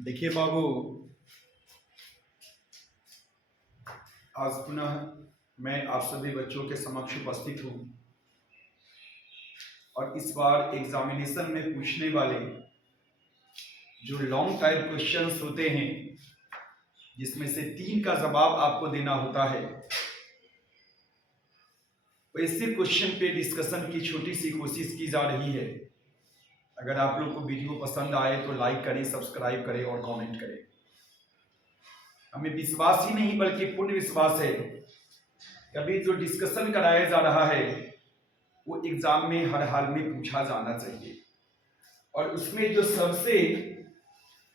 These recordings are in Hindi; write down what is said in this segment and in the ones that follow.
देखिए बाबू, आज पुनः मैं आप सभी बच्चों के समक्ष उपस्थित हूँ और इस बार एग्जामिनेशन में पूछने वाले जो लॉन्ग टाइप क्वेश्चंस होते हैं जिसमें से 3 का जवाब आपको देना होता है, वैसे क्वेश्चन पे डिस्कशन की छोटी सी कोशिश की जा रही है। अगर आप लोग को वीडियो पसंद आए तो लाइक करें, सब्सक्राइब करें और कमेंट करें। हमें विश्वास ही नहीं बल्कि पूर्ण विश्वास है कभी जो डिस्कशन कराया जा रहा है वो एग्जाम में हर हाल में पूछा जाना चाहिए। और उसमें जो सबसे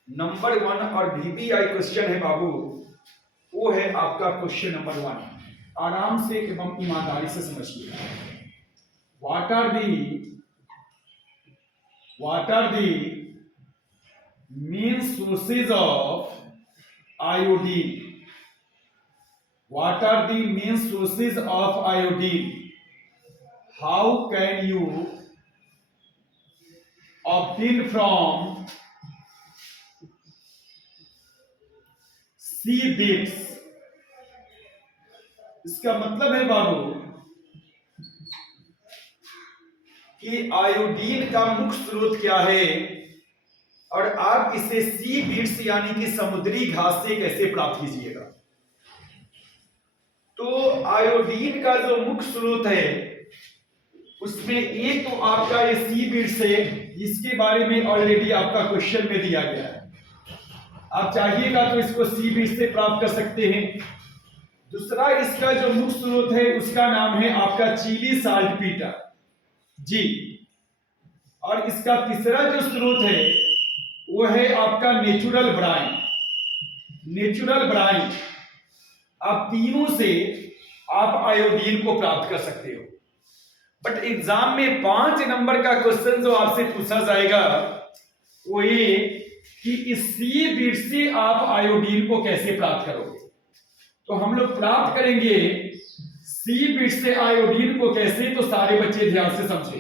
नंबर 1 और VBI क्वेश्चन है बाबू, वो है आपका क्वेश्चन नंबर 1। आराम से एवं ईमानदारी से समझिए। what are the main sources of iodine? What are the main sources of iodine? How can you obtain from sea beds? इसका मतलब है बाबू कि आयोडीन का मुख्य स्रोत क्या है और आप इसे सी बीड्स यानी कि समुद्री घास से कैसे प्राप्त कीजिएगा। तो आयोडीन का जो मुख्य स्रोत है उसमें एक तो आपका ये सी बीड्स है, जिसके बारे में ऑलरेडी आपका क्वेश्चन में दिया गया है। आप चाहिएगा तो इसको सी बीड्स से प्राप्त कर सकते हैं। दूसरा इसका जो मुख्य स्रोत है उसका नाम है आपका चिली साल्टपीटर जी। और इसका तीसरा जो स्रोत है वो है आपका नेचुरल ब्राइन। आप तीनों से आप आयोडीन को प्राप्त कर सकते हो। बट एग्जाम में 5 नंबर का क्वेश्चन जो आपसे पूछा जाएगा वो ये कि इस सी बीड से आप आयोडीन को कैसे प्राप्त करोगे। तो हम लोग प्राप्त करेंगे सी बीड से आयोडीन को कैसे, तो सारे बच्चे ध्यान से समझे।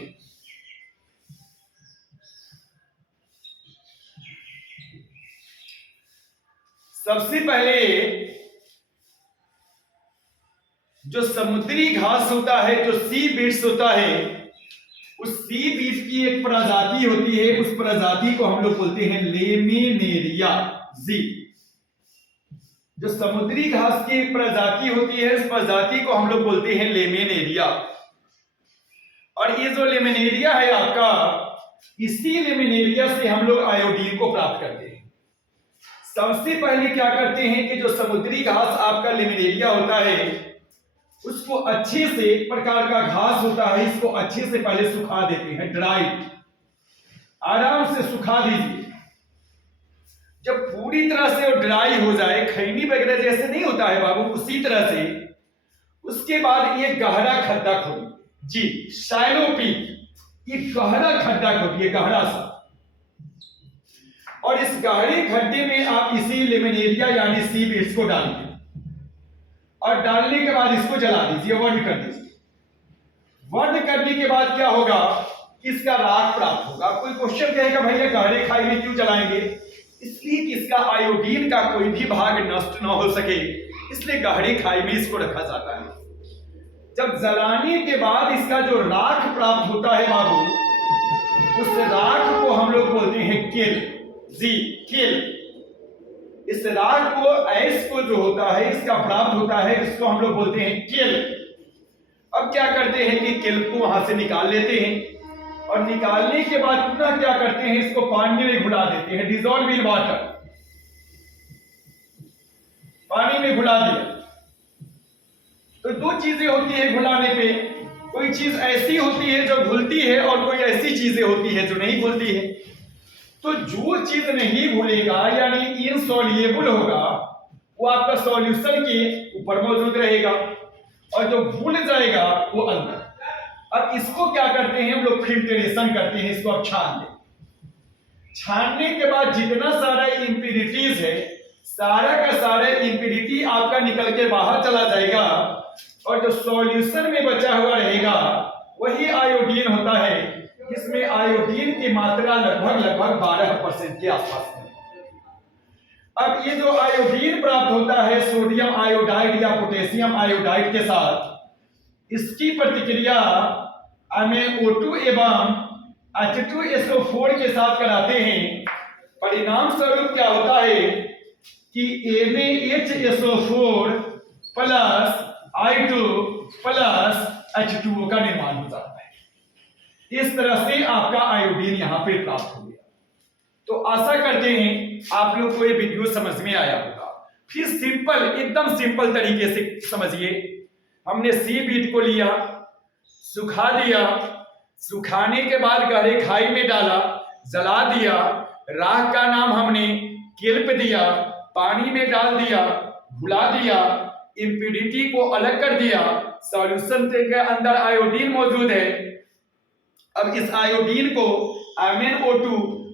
सबसे पहले जो समुद्री घास होता है, जो सी बीड्स होता है, उस सी बीड्स की एक प्रजाति होती है, उस प्रजाति को हम लोग बोलते हैं लेमिनेरिया जी। जो समुद्री घास की एक प्रजाति होती है उस प्रजाति को हम लोग बोलते हैं लेमिनेरिया। और ये जो लेमिनेरिया है आपका, इसी लेमिनेरिया से हम लोग आयोडीन को प्राप्त करते हैं। सबसे पहले क्या करते हैं कि जो समुद्री घास आपका लेमिनेरिया होता है उसको अच्छे से, एक प्रकार का घास होता है, इसको अच्छे से पहले सुखा देते हैं, ड्राई, आराम से सुखा दीजिए। जब पूरी तरह से वो ड्राई हो जाए, खैनी वगैरह जैसे नहीं होता है बाबू, उसी तरह से उसके बाद ये गहरा खड्डा खोदिए जी, शैलो पीट, ये गहरा खड्डा खोदिए, गहरा सा। और इस गहरे खड्डे में आप इसी लेमिनेरिया यानी सी बीड्स को डालिए और डालने के बाद इसको जला दीजिए, बंद कर दीजिए। बंद करने के बाद क्या होगा कि इसका राख प्राप्त होगा। कोई क्वेश्चन कहेगा भैया गहरे खाई में क्यों जलाएंगे? इसलिए कि इसका आयोडीन का कोई भी भाग नष्ट ना हो सके, इसलिए गहरे खाई में इसको रखा जाता है। जब जलाने के बाद इसका जो राख प्राप्त होता है बाबू, उस राख को हम लोग बोलते हैं किल जी, किल। इस राख को, ऐश को जो होता है इसका प्राप्त होता है, इसको हम लोग बोलते हैं किल। अब क्या करते हैं कि किल को वहां से निकाल लेते हैं और निकालने के बाद पुनः क्या करते हैं, इसको पानी में घुला देते हैं, डिजॉल्व इन वाटर, पानी में घुला दिया। तो 2 चीजें होती है घुलाने पे, कोई चीज ऐसी होती है जो घुलती है और कोई ऐसी चीजें होती है जो नहीं घुलती है। तो जो चीज नहीं घुलेगा यानी इनसॉल्युबल होगा वो आपका सॉल्यूशन के ऊपर मौजूद रहेगा और जो भूल जाएगा वो अंदर। अब इसको क्या करते हैं हम लोग, फिल्ट्रेशन करते हैं, इसको अब छान दें। छानने के बाद जितना सारा इंप्यूरिटीज है, सारा का सारा इंप्यूरिटी आपका निकल के बाहर चला जाएगा और जो सॉल्यूशन में बचा हुआ रहेगा वही आयोडीन होता है, जिसमें आयोडीन की मात्रा लगभग 12% के आसपास है। अब ये जो आयोडीन प्राप्त होता है सोडियम आयोडाइड या पोटेशियम आयोडाइड के साथ, इसकी प्रतिक्रिया MnO2 एवं H2SO4 के साथ कराते हैं। परिणाम स्वरूप क्या होता है कि MaHSO4 plus I2 plus H2O का निर्माण हो जाता है। इस तरह से आपका आयोडीन यहां पे प्राप्त हो गया। तो आशा करते हैं आप लोग को ये वीडियो समझ में आया होगा। फिर सिंपल, एकदम सिंपल तरीके से समझिए। हमने सी बीट को लिया, सुखा दिया, सुखाने के बाद गहरे खाई में डाला, जला दिया, राख का नाम हमने केल्प दिया, पानी में डाल दिया, घुला दिया, इम्प्यूरिटी को अलग कर दिया, सॉल्यूशन के अंदर आयोडीन मौजूद है। अब इस आयोडीन को MnO2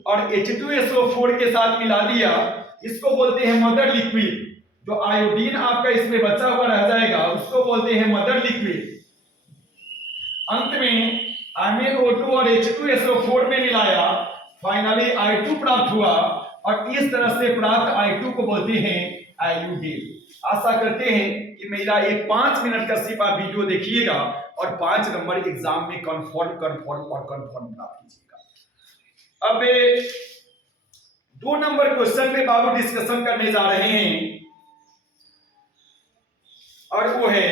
और H2SO4 के साथ मिला दिया, इसको बोलते हैं मदर लिक्विड। जो आयोडीन आपका इसमें बचा हुआ रह जाएगा उसको बोलते हैं मदर लिक्विड। अंत में MnO2 और H2SO4 में मिलाया, फाइनली I2 प्राप्त हुआ और इस तरह से प्राप्त I2 को बोलते हैं आयोडीन। आशा करते हैं कि मेरा एक 5 मिनट का सिर्फ आप वीडियो देखिएगा और 5 नंबर एग्जाम में कंफर्म प्राप्त कीजिएगा। अब 2 नंबर क्वेश्चन पे बाबू डिस्कशन करने जा रहे हैं और वो है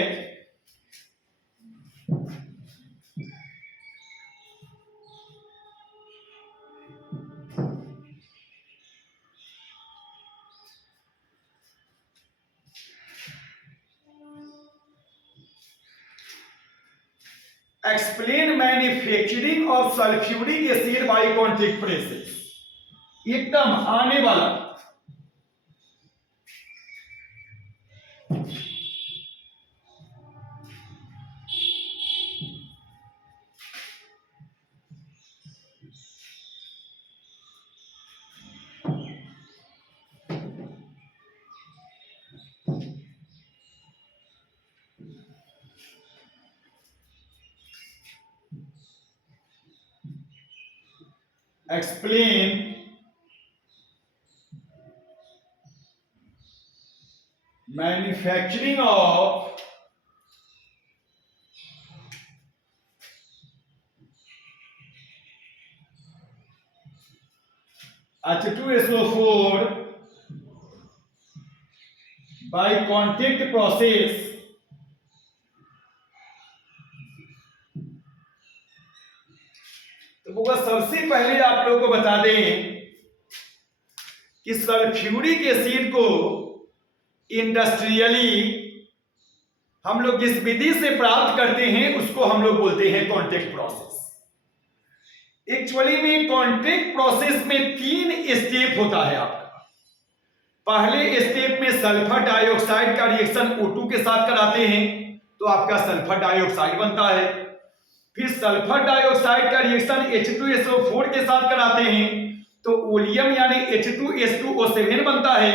explain manufacturing of sulphuric acid by contact process. एकदम आने वाला। Explain manufacturing of H2SO4 by contact process। तो वो सबसे पहले आप लोगों को बता दें कि सल्फ्यूरिक एसिड को इंडस्ट्रियली हम लोग जिस विधि से प्राप्त करते हैं उसको हम लोग बोलते हैं कॉन्टैक्ट प्रोसेस। एक्चुअली में कॉन्टैक्ट प्रोसेस में 3 स्टेप होता है आपका। पहले स्टेप में सल्फर डाइऑक्साइड का रिएक्शन O2 के साथ कराते हैं तो आपका सल्फर डाइऑक्साइड बनता है। फिर सल्फर डाइऑक्साइड का रिएक्शन H2SO4 के साथ कराते हैं तो ओलियम यानी H2S2O7 बनता है।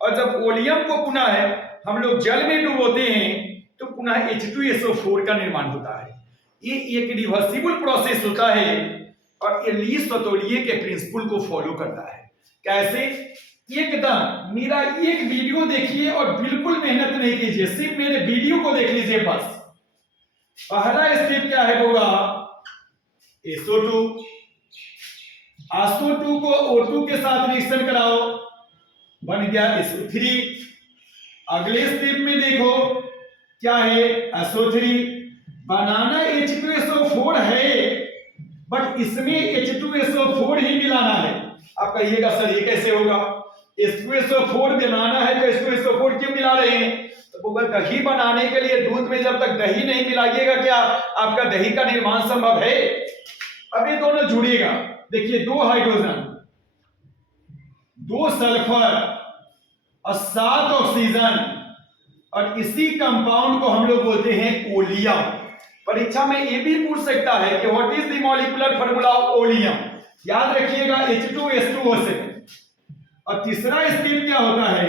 और जब ओलियम को पुनः हम लोग जल में डुबोते हैं तो पुनः H2SO4 का निर्माण होता है। ये एक रिवर्सिबल प्रोसेस होता है और ये ली-सतोलिए के प्रिंसिपल को फॉलो करता है। कैसे? एकदम मेरा एक वीडियो देखिए और बिल्कुल मेहनत नहीं कीजिए, सिर्फ मेरे वीडियो को देख लीजिए बस। पहला स्टेप क्या है होगा? SO2। SO2 को O2 के साथ रिएक्शन कराओ, बन गया SO3। अगले स्टेप में देखो क्या है? SO3 बनाना H2SO4 है बट इसमें H2SO4 ही मिलाना है। आप कहिएगा सर ये कैसे होगा? H2SO4 बनाना है तो H2SO4 क्यों मिला रहे हैं? तो दही बनाने के लिए दूध में जब तक दही नहीं मिलाइएगा क्या आपका दही का निर्माण संभव है? अब ये दोनों जुड़ेगा। देखिए 2 हाइड्रोजन, 2 सल्फर और 7 ऑक्सीजन और इसी कंपाउंड को हम लोग बोलते हैं ओलियम। परीक्षा में ये भी पूछ सकता है कि what is the molecular formula of oleum? याद रखिएगा H2S2O7। और तीसरा स्टेप क्या होता है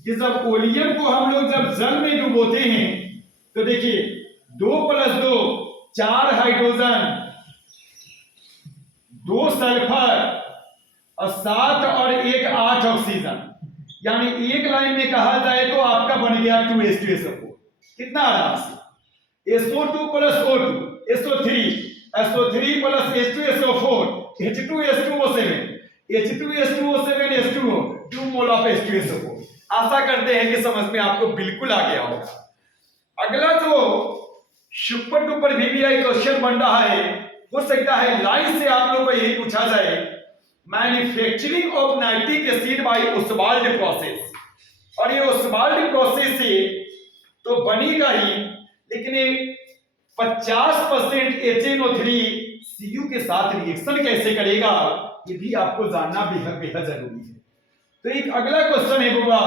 कि जब ओलियम को हम लोग जब जल में डुबोते हैं तो देखिए 2 + 2 4 हाइड्रोजन, 2 सल्फर और 7 और 1 8 ऑक्सीजन। यानी एक लाइन में कहा जाए तो आपका बन गया 2H2SO4। कितना आराम से, SO2 plus O2 SO3, SO3 plus H2SO4 H2S2O7 H2S2O7 H2O 2 mole of H2SO4। आशा करते हैं कि समझ में आपको बिल्कुल आ गया होगा। अगला जो सुपर डुपर VBI क्वेश्चन बन रहा है, हो सकता है लाइन से आप लोग को यही पूछा जाए, manufacturing of nitric acid by Oswald process. और ये ओसवाल्ड प्रोसेस से तो बनेगा ही, लेकिन ये 50% HNO3 Cu के साथ रिएक्शन कैसे करेगा, ये भी आपको जानना बेहद बेहद जरूरी है। तो एक अगला क्वेश्चन है बुआ,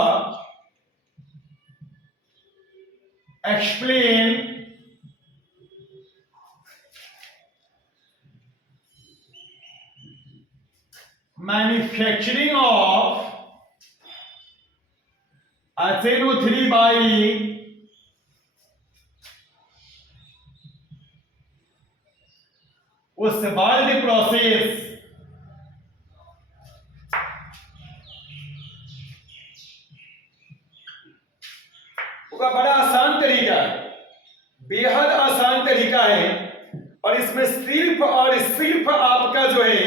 explain manufacturing of HNO3 by Oswald process. बड़ा आसान तरीका है, बेहद आसान तरीका है, और इसमें सिर्फ और सिर्फ आपका जो है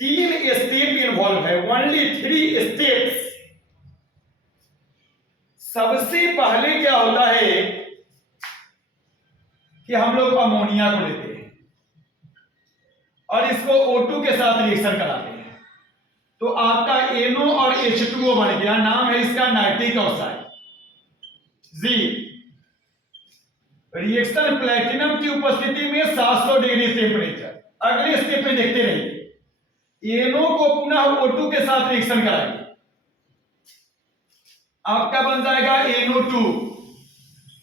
3 स्टेप इन्वॉल्व है, ओनली 3 स्टेप्स। सबसे पहले क्या होता है कि हम लोग अमोनिया को लेते हैं और इसको O2 के साथ रिएक्शन कराते हैं, तो आपका NO और H2O बन गया। नाम है इसका नाइट्रिक ऑक्साइड। जी, रिएक्शन प्लैटिनम की उपस्थिति में 700 डिग्री टेम्परेचर। अगले स्टेप में देखते रहिए, NO को पुनः O2 के साथ रिएक्शन कराएंगे, आपका बन जाएगा NO2,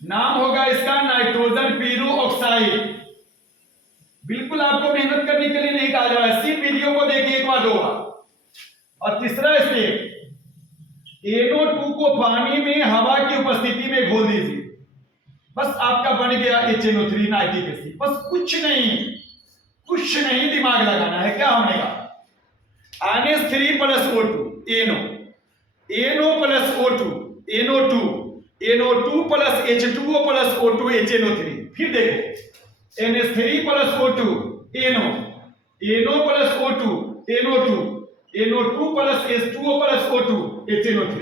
नाम होगा इसका नाइट्रोजन पीरू ऑक्साइड। बिल्कुल आपको मेहनत करने के लिए नहीं कहा जा रहा है, सिर्फ वीडियो को देखिए एक बार 2 बार। और तीसरा स्टेप, NO2 को पानी में हवा की उपस्थिति में घोल दीजिए, बस आपका बन गया HNO3 नाइट्रिक एसिड। बस कुछ नहीं दिमाग लगाना है। क्या होने का, NH3 plus O2 NO plus O2 NO2 plus H2O plus O2 HNO3। फिर देखो, NH3 plus O2 NO plus O2 NO2 plus H2O plus O2 HNO3।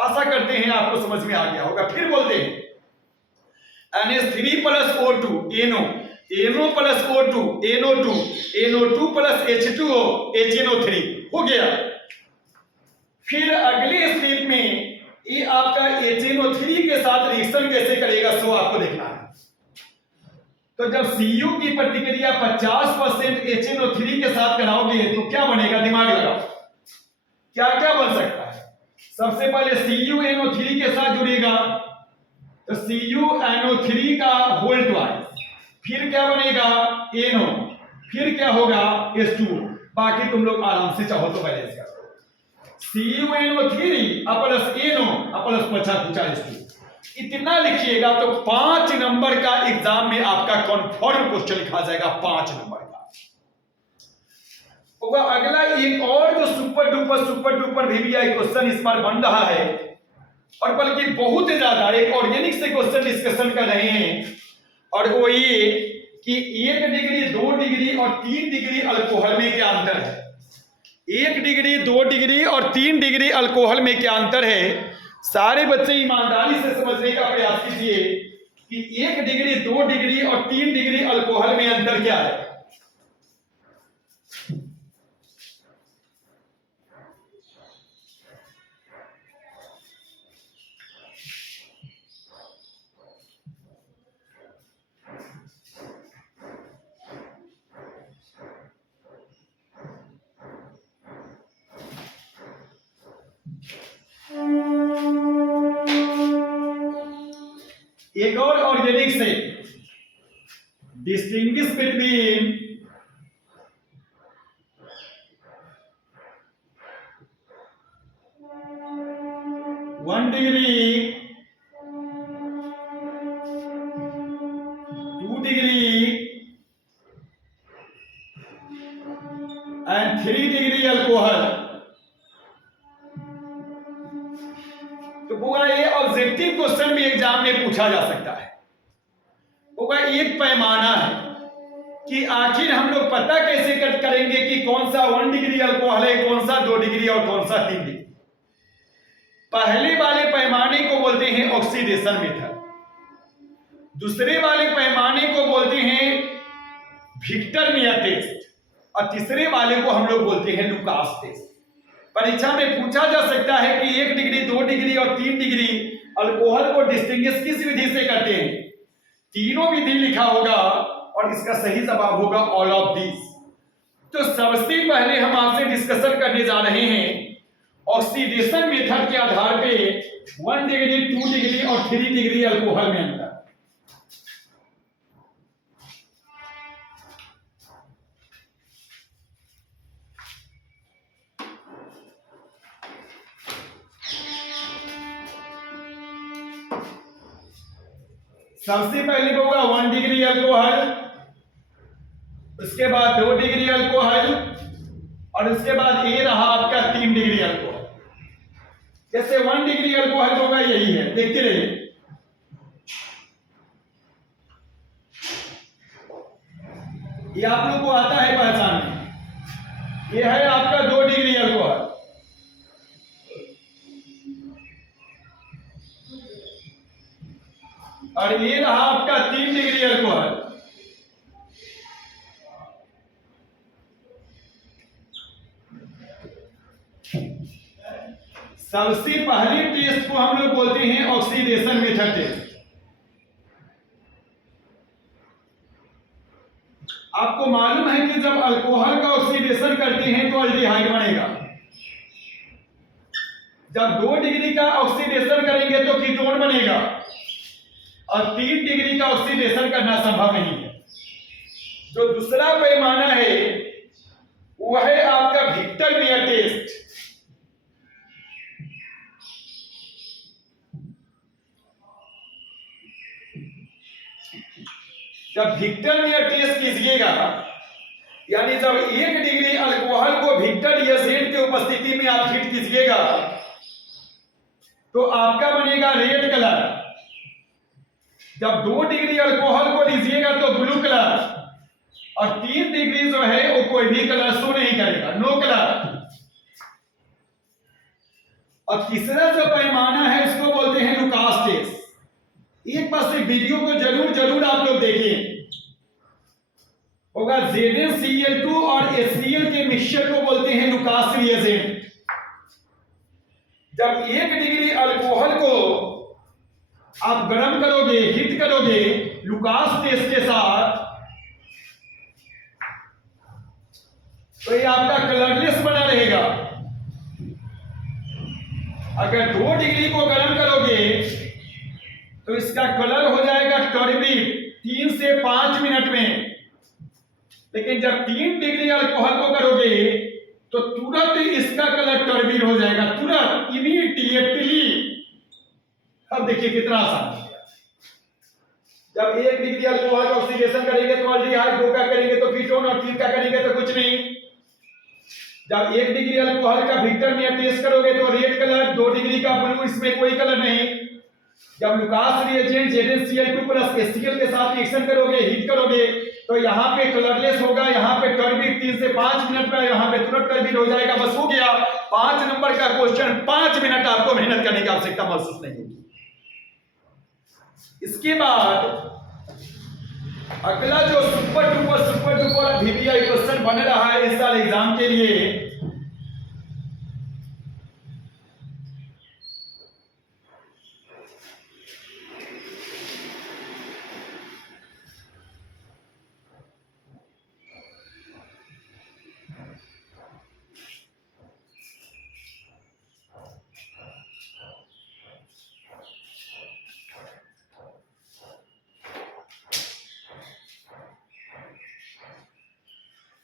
आशा करते हैं आपको समझ में आ गया होगा। फिर बोलते हैं NH3 plus O2 NO plus O2 NO2 plus H2O HNO3 हो गया। फिर अगले स्टेप में ये आपका HNO3 के साथ रिएक्शन कैसे करेगा, सो आपको देखना है। तो जब Cu की प्रतिक्रिया 50% HNO3 के साथ कराओगे तो क्या बनेगा, दिमाग लगाओ, क्या क्या बन सकता है। सबसे पहले CuNO3 के साथ जुड़ेगा, तो CuNO3 का होल ट्वाइस, फिर क्या बनेगा NO, फिर क्या होगा H2O। बाकी तुम लोग आराम से चाहो तो बैलेंस कर, CuNO3 plus NO plus 50 H2। इतना लिखिएगा तो 5 नंबर का एग्जाम में आपका कन्फर्म क्वेश्चन लिखा जाएगा, 5 नंबर का। अगला एक और जो सुपर डुपर VBI क्वेश्चन इस बार बन रहा है, और बल्कि बहुत ज्यादा एक ऑर्गेनिक से क्वेश्चन डिस्कशन कर रहे हैं, और वो ये कि 1 डिग्री 2 डिग्री और 3 डिग्री अल्कोहल में क्या अंतर है। 1 डिग्री 2 डिग्री और 3 डिग्री अल्कोहल में क्या अंतर है। सारे बच्चे ईमानदारी से समझने का प्रयास कीजिए कि 1 डिग्री 2 डिग्री और 3 डिग्री अल्कोहल में अंतर क्या है। एक और ऑर्गेनिक से distinguish between one degree 2 degree and 3 degree alcohol. Question भी एग्जाम में पूछा जा सकता है। होगा एक पैमाना है कि आखिर हम लोग पता कैसे करेंगे कि कौन सा 1 डिग्री अल्कोहल है, कौन सा 2 डिग्री और कौन सा 3 डिग्री। पहले वाले पैमाने को बोलते हैं ऑक्सीडेशन मेथड, दूसरे वाले पैमाने को बोलते हैं विक्टर मेयर टेस्ट और तीसरे वाले को हम लोग बोलते हैं लुकास टेस्ट। परीक्षा में पूछा जा सकता है कि 1 डिग्री, 2 डिग्री और 3 डिग्री अल्कोहल को डिस्टिंग्विश किस विधि से करते हैं। तीनों विधि लिखा होगा और इसका सही जवाब होगा ऑल ऑफ दिस। तो सबसे पहले हम आपसे डिस्कशन करने जा रहे हैं ऑक्सीडेशन मेथड के आधार पे 1 डिग्री, 2 डिग्री और 3 डिग्री अल्कोहल में अंतर। सबसे पहले होगा 1 डिग्री अल्कोहल, उसके बाद 2 डिग्री अल्कोहल और उसके बाद ये रहा आपका 3 डिग्री अल्कोहल। जैसे 1 डिग्री अल्कोहल होगा यही है, देखते रहिए। ये आप लोग को आता है पहचान, ये है आपका 2 डिग्री अल्कोहल। और ये रहा आपका 3 डिग्री अल्कोहल। सबसे पहले टेस्ट को हम लोग बोलते हैं ऑक्सीडेशन मेथड टेस्ट। आपको मालूम है कि जब अल्कोहल का ऑक्सीडेशन करते हैं तो अल्डिहाइड बनेगा। जब 2 डिग्री का ऑक्सीडेशन करेंगे तो कीटोन बनेगा और 3 डिग्री का ऑक्सीडेशन करना संभव नहीं है। जो दूसरा पैमाना है वह है आपका विक्टर मेयर टेस्ट। जब विक्टर मेयर टेस्ट कीजिएगा, यानी जब 1 डिग्री अल्कोहल को विक्टर एजेंट की उपस्थिति में आप हीट कीजिएगा तो आपका बनेगा रेड कलर। जब 2 डिग्री अल्कोहल को लीजिएगा तो ब्लू कलर और 3 डिग्री जो है वो कोई भी कलर शो नहीं करेगा, नो कलर। और तीसरा जो पैमाना है उसको बोलते हैं लुकास टेस्ट। एक बार से वीडियो को जरूर आप लोग देखें। होगा ZnCl2 और HCl के मिक्सचर को बोलते हैं लुकास रिएजेंट। जब 1 डिग्री अल्कोहल को आप गर्म करोगे, हीट करोगे लुकास टेस्ट के साथ, तो ये आपका कलरलेस बना रहेगा। अगर 2 डिग्री को गर्म करोगे तो इसका कलर हो जाएगा टर्बिड 3 से 5 मिनट में। लेकिन जब 3 डिग्री अल्कोहल को करोगे तो तुरंत इसका कलर टर्बिड हो जाएगा, तुरंत, इमीडिएटली। अब देखिए कितना आसान है। जब 1 डिग्री अल्कोहल का ऑक्सीडेशन करेंगे तो अल्डिहाइड, 2 का करेंगे तो कीटोन और 3 का करेंगे तो कुछ नहीं। जब 1 डिग्री अल्कोहल का विक्टर मेयर टेस्ट करोगे तो रेड कलर, 2 डिग्री का ब्लू, इसमें कोई कलर नहीं। जब Lucas reagent ZnCl2 plus HCl के साथ रिएक्शन करोगे, हीट करोगे तो यहाँ पे कलरलेस होगा, यहाँ पे टर्बिड 3 से 5 मिनट में, यहाँ पे तुरंत टर्बिड हो जाएगा। बस हो गया 5 नंबर का क्वेश्चन। 5 मिनट आपको मेहनत करने की आवश्यकता महसूस नहीं होगी। इसके बाद अगला जो सुपर डुपर VVI क्वेश्चन बन रहा है इस साल एग्जाम के लिए,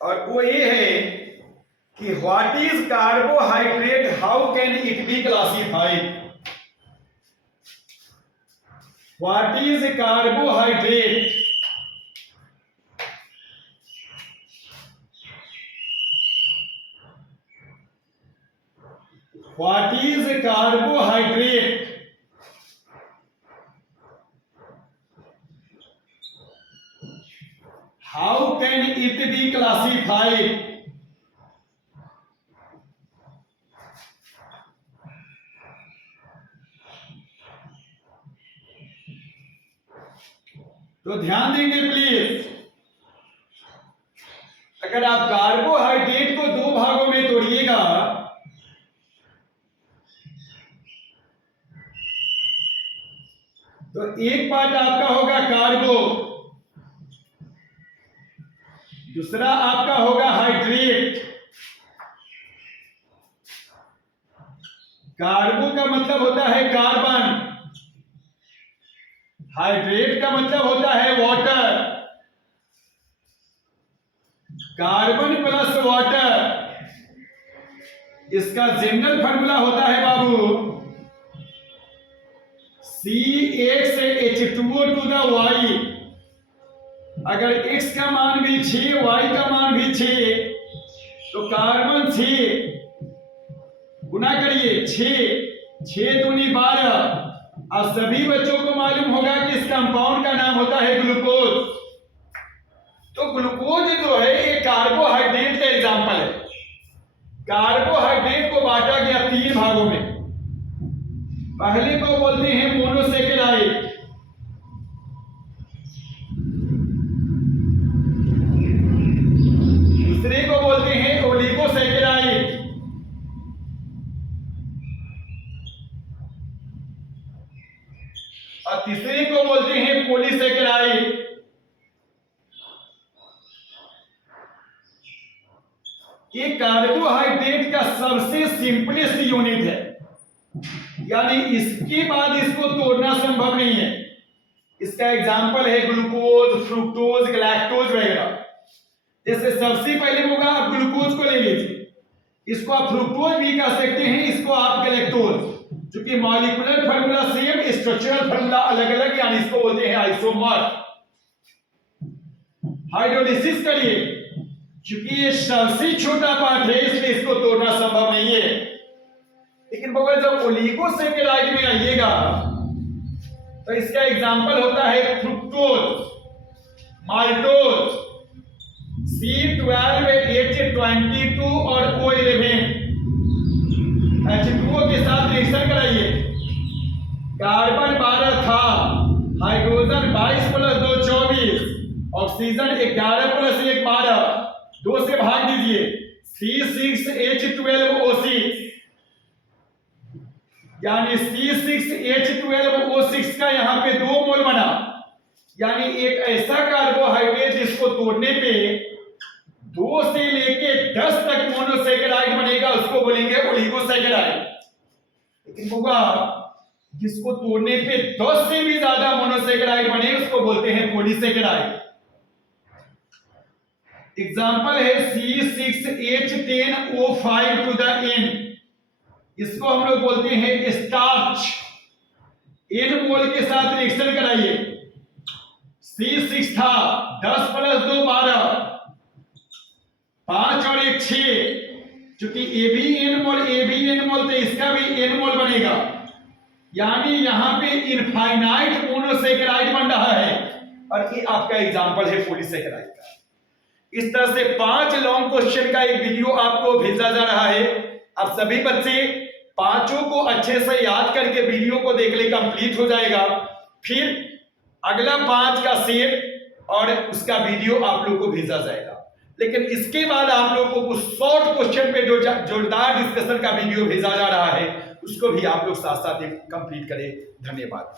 और वो ये है कि what is carbohydrate, how can it be classified. What is carbohydrate, what is carbohydrate how can it be classified? तो ध्यान देंगे प्लीज, अगर आप कार्बोहाइड्रेट को दो भागों में तोड़िएगा तो एक पार्ट आपका होगा कार्बो, दूसरा आपका होगा हाइड्रेट। कार्बो का मतलब होता है कार्बन, हाइड्रेट का मतलब होता है वाटर। कार्बन प्लस वाटर, इसका जनरल फार्मूला होता है बाबू CH2O टू द Y। अगर X का मान भी 6, Y का मान भी 6, तो कार्बन 6 गुना करिए 6 दूनी 12। अब सभी बच्चों को मालूम होगा कि इस कंपाउंड का नाम होता है ग्लूकोज। तो ग्लूकोज जो है ये कार्बोहाइड्रेट का एग्जाम्पल है। कार्बोहाइड्रेट को बांटा गया 3 भागों में। पहले को बोलते हैं मोनोसेकेराइड, दूसरे को बोलते हैं ओलिगोसेकेराइड, और तीसरे को बोलते हैं पॉलीसेकेराइड। ये कार्बोहाइड्रेट का सबसे सिंपलेस्ट यूनिट है, यानी इसके बाद इसको तोड़ना संभव नहीं है। इसका एग्जाम्पल है ग्लूकोज, फ्रुक्टोज, गैलेक्टोज वगैरह। जैसे सबसे पहले होगा आप ग्लूकोज को ले लीजिए, इसको आप फ्रुक्टोज भी कह सकते हैं, इसको आप गैलेक्टोज, क्योंकि molecular formula same, structural formula अलग अलग, यानी इसको बोलते हैं आइसोमर। हाइड्रोलिसिस करिए, क्योंकि ये सबसे छोटा पार्ट है इसलिए इसको तोड़ना संभव नहीं है। लेकिन बगल जब ओलिगोसेकेराइड में आइएगा तो इसका एग्जांपल होता है फ्रुक्टोज, माल्टोज, C12H22 और O11। H2O के साथ रिएक्शन कराइए, कार्बन 12 था, हाइड्रोजन 22 प्लस 2 24, ऑक्सीजन 11 प्लस 1 12, 2 से भाग दीजिए, C6H12O6, यानी C6H12O6 का यहां पे 2 मोल बना। यानी एक ऐसा कार्बोहाइड्रेट जिसको तोड़ने पे 2 से लेके 10 तक मोनोसेकेराइड बनेगा, उसको बोलेंगे ओलिगोसेकेराइड। लेकिन होगा जिसको तोड़ने पे 10 से भी ज्यादा मोनोसेकेराइड बने, उसको बोलते हैं पॉलीसेकेराइड। एग्जांपल है C6H10O5 टू द N, इसको हम लोग बोलते हैं स्टार्च। N मोल के साथ रिएक्शन कराइए, C6 था, 10 प्लस 2 12, 5 और 1 6, क्योंकि A भी N मोल तो इसका भी N मोल बनेगा। यानी यहां पे इनफाइनाइट मोनोसेकेराइड बन रहा है, और ये आपका एग्जांपल है पॉलीसेकेराइड का। इस तरह से 5 लॉन्ग क्वेश्चन का एक वीडियो आपको भेजा जा रहा है। आप सभी बच्चे पांचों को अच्छे से याद करके वीडियो को देख ले, कंप्लीट हो जाएगा। फिर अगला 5 का सेट और उसका वीडियो आप लोग को भेजा जाएगा। लेकिन इसके बाद आप लोग को कुछ शॉर्ट क्वेश्चन पे जो जोरदार डिस्कशन का वीडियो भेजा जा रहा है, उसको भी आप लोग साथ साथ कंप्लीट करें। धन्यवाद।